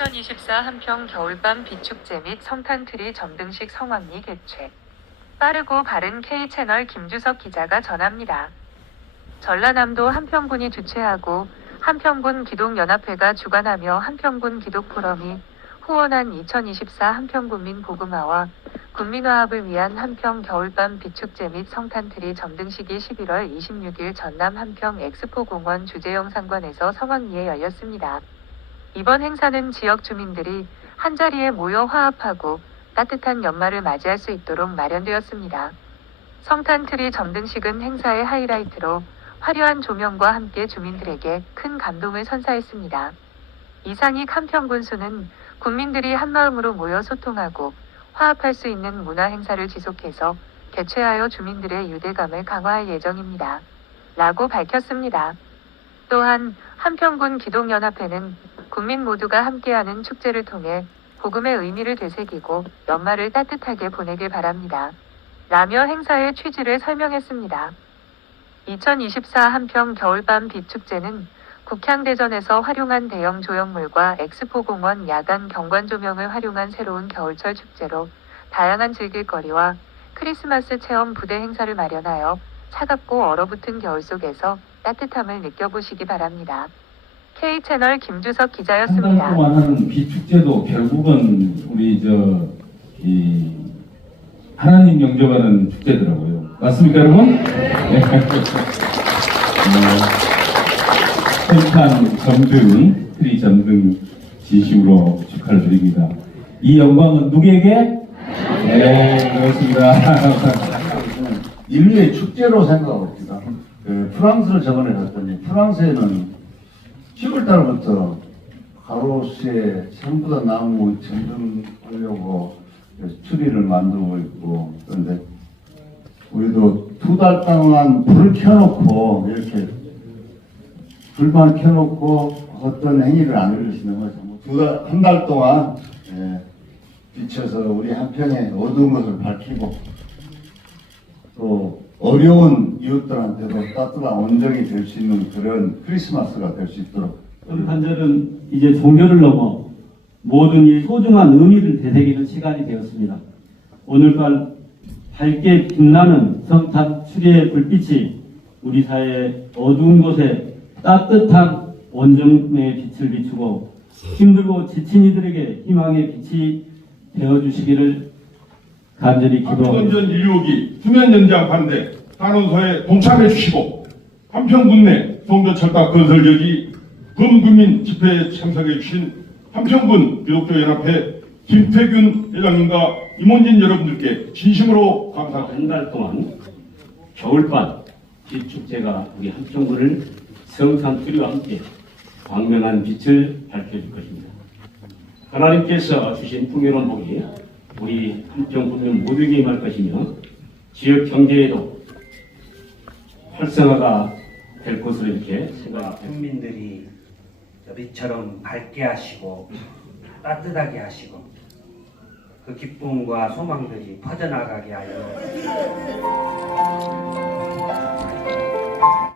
2024 한평 겨울밤 비축제 및 성탄트리 점등식 성황리 개최. 빠르고 바른 K채널 김주석 기자가 전합니다. 전라남도 한평군이 주최하고 한평군 기독연합회가 주관하며 한평군 기독포럼이 후원한 2024 한평군민 복음화와 군민화합을 위한 한평 겨울밤 비축제 및 성탄트리 점등식이 11월 26일 전남 한평 엑스포공원 주제영상관에서 성황리에 열렸습니다. 이번 행사는 지역 주민들이 한자리에 모여 화합하고 따뜻한 연말을 맞이할 수 있도록 마련되었습니다. 성탄 트리 점등식은 행사의 하이라이트로 화려한 조명과 함께 주민들에게 큰 감동을 선사했습니다. 이상익 한평군수는 국민들이 한마음으로 모여 소통하고 화합할 수 있는 문화 행사를 지속해서 개최하여 주민들의 유대감을 강화할 예정입니다. 라고 밝혔습니다. 또한 한평군 기독연합회는 국민 모두가 함께하는 축제를 통해 복음의 의미를 되새기고 연말을 따뜻하게 보내길 바랍니다. 라며 행사의 취지를 설명했습니다. 2024 한평 겨울밤 비축제는 국향대전에서 활용한 대형 조형물과 엑스포공원 야간 경관 조명을 활용한 새로운 겨울철 축제로 다양한 즐길거리와 크리스마스 체험 부대 행사를 마련하여 차갑고 얼어붙은 겨울 속에서 따뜻함을 느껴보시기 바랍니다. K채널 김주석 기자였습니다. 동안 하는 비축제도 결국은 우리 저 이 하나님 영접하는 축제더라고요. 맞습니까, 여러분? 네. 어, 생탄 점등, 트리 점등 진심으로 축하를 드립니다. 이 영광은 누구에게? 네, 그렇습니다. 인류의 축제로 생각하고 있습니다. 그 프랑스를 저번에 갔더니 프랑스에는 10월 달부터 가로수에 전부 다 나무 전등하려고 추리를 만들고 있고 그런데 우리도 두 달 동안 불을 켜놓고 이렇게 불만 켜놓고 어떤 행위를 안 해주시는 거죠. 두달 한 달 동안 예, 비춰서 우리 한편의 어두운 것을 밝히고 또 어려운 이웃들한테도 따뜻한 온정이 될 수 있는 그런 크리스마스가 될 수 있도록 성탄절은 이제 종교를 넘어 모든 이 소중한 의미를 되새기는 시간이 되었습니다. 오늘날 밝게 빛나는 성탄 추리의 불빛이 우리 사회의 어두운 곳에 따뜻한 원정의 빛을 비추고 힘들고 지친 이들에게 희망의 빛이 되어주시기를 간절히 기도합니다. 한전전 인류기 수면 연장 반대 단원서에 동참해 주시고 한평군 내 종교철학 건설역이 범국민 집회에 참석해 주신 한평군 기독교연합회 김태균 회장님과 임원진 여러분들께 진심으로 감사합니다. 한 달 동안 겨울밤 비축제가 우리 한평군을 성탄트리와 함께 광명한 빛을 밝혀줄 것입니다. 하나님께서 주신 풍요로운 복이 우리 한평군민 모두에게 임할 것이며 지역 경제에도 활성화가 될 것으로 이렇게 생각합니다. 국민들이 빛처럼 밝게 하시고 따뜻하게 하시고 그 기쁨과 소망들이 퍼져나가게 하여